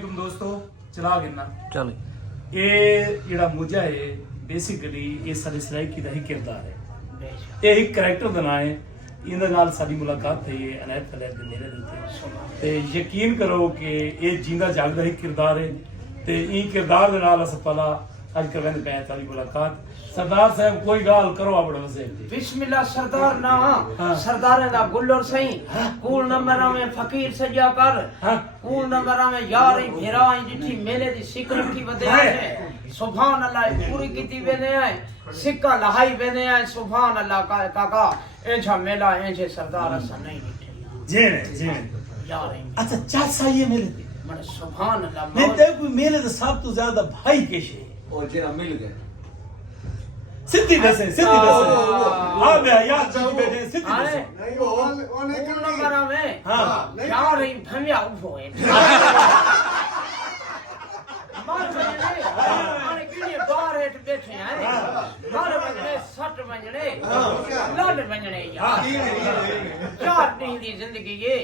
अस्सलामुअलैकुम दोस्तों चला गिनना चल ये जेड़ा मुजा है बेसिकली ये साडी सराइकी दा ही किरदार है ये एक करैक्टर दा नाम है इहदे नाल साडी मुलाकात थई है अनायत फलैत दे मेरे दे ते यकीन करो कि ये जींदा जागदा ही किरदार है ते ई किरदार दे नाल अस पला अज करवेंदे पे साडी मुलाकात सरदार साहब कोई गाल करो अपने वसे बिस्मिल्लाह सरदार ना सरदार दा गुल्लर सही कूल नंबर में फकीर सजा कर कूल नंबर में यार भेरा जिठी मेले दी सिक रखी वदे है सुभान अल्लाह पूरी कीती वेने है सिक्का लहाई वेने है सुभान अल्लाह का काका एछा मेला एछे सरदार अस नहीं बैठे जी यार अच्छा चाचा ये मेले दी मन सुभान अल्लाह नहीं ते कोई मेले दा सब तो ज्यादा भाई केशे ओ जेरा मिल गए सिद्धि दसे आ बे यार चल बैठे सिद्धि दसे नहीं ओने कूल नंबर में हां यार भमिया उठो है मार बजने मारे किने बाहर हेठ बैठे हैं मार बजने सट बजने लड़ बजने यार चार दिन दी जिंदगी ये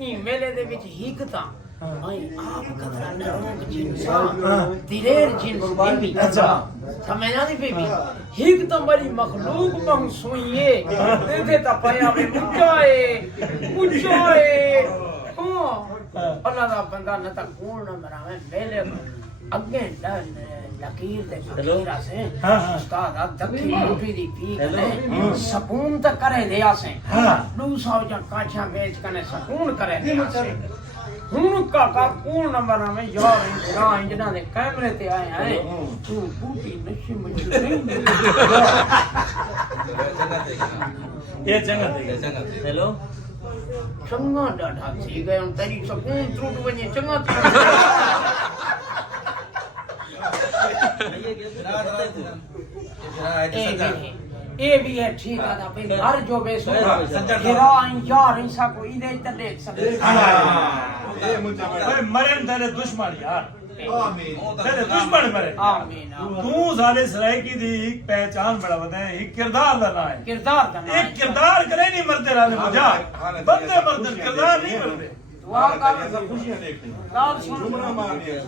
ई मेले दे विच हिकता आई आप कतरा नरोग जिंसा दिलेर जिंस बेबी अच्छा समझा नहीं बेबी हिक तो बड़ी मखलूक महू सुइए देखे ता पाया में मुचाए ओ अल्लाह दा बंदा न ता कौन न मरावे मेले अगे लकीर दे फकीरा से उस्ताद दखी रोटी दी पी ने सुकून त करे दिया से 200 जा काछा बेच कने सुकून करे दिया से हुन काका कौन नंबर में यार ना इंजना दे कैमरे ते आए हैं तू बूटी नशे मुझे नहीं ये चंगा हेलो चंगा डाढा थी गए उन तेरी सुकून टूट वने चंगा ये भी है ठीक है ना भाई हर जो बेसो तेरा यार ऐसा कोई दे तले सकते ए मुझे ओए मरे तेरे दुश्मन यार आमीन तेरे दुश्मन मरे आमीन तू सारे सराइकी दी एक पहचान बड़ा बता है एक किरदार दा नाम है किरदार का एक किरदार करे नहीं मरते राले मुझा बंदे मरते किरदार नहीं मरते दुआ कर खुशियां देखते गाल सुन सुमना मार दिया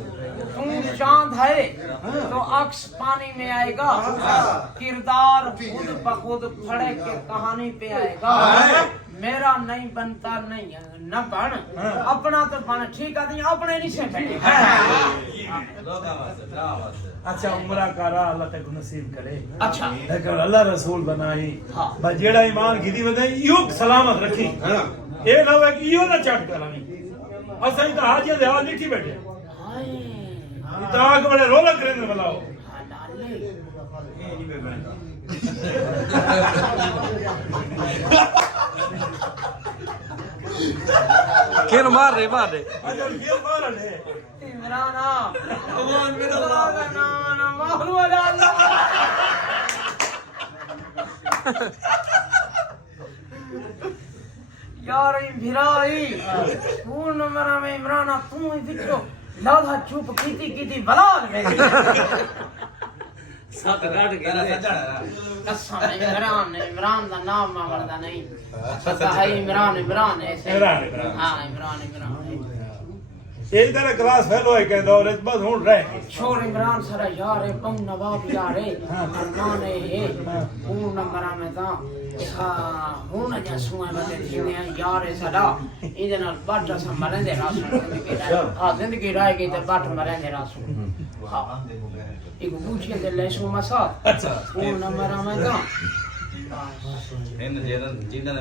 तुम चांद है तो अक्स पानी में आएगा किरदार खुद बखुद फड़े के कहानी पे आएगा मेरा नहीं बनता नहीं न बन अपना तो बन ठीक है अपने नहीं से अच्छा उम्र कारा अल्लाह तक नसीब करे अच्छा लेकिन अल्लाह रसूल बनाई हाँ। बस जेड़ा ईमान कीती वदे इयो सलामत रखी ए ना वे इयो ना चट करानी असाई तो हाजिया दे हाल लिखी बैठे हाय इताक बड़े रोला करेंगे बताओ किन मार रहे अच्छा ये मार ले इमराना भगवान मेरा नाम ना मारू वाला यार भिराई कौन नंबर में इमराना तू ही बिचो लाधा चुप कीती बलाल में सत काट के कसम इमरान दा नाम मांगदा नहीं पता है इमरान ऐसे इमरान। हां इमरान एक तरह क्लास फेल होए के दौर बस हुन रह गए छोर इमरान सरा यार है पं नवाब यार है अरमान है कौन नंबर में ता हां हुन जा सुआ बदे जिने यार है सदा इदे नाल बाट सा मरे दे रासू हां जिंदगी रह गई ते बाट मरे दे रासू हां एक बूझे दे ले सो मसा अच्छा कौन नंबर में ता इन जेना ने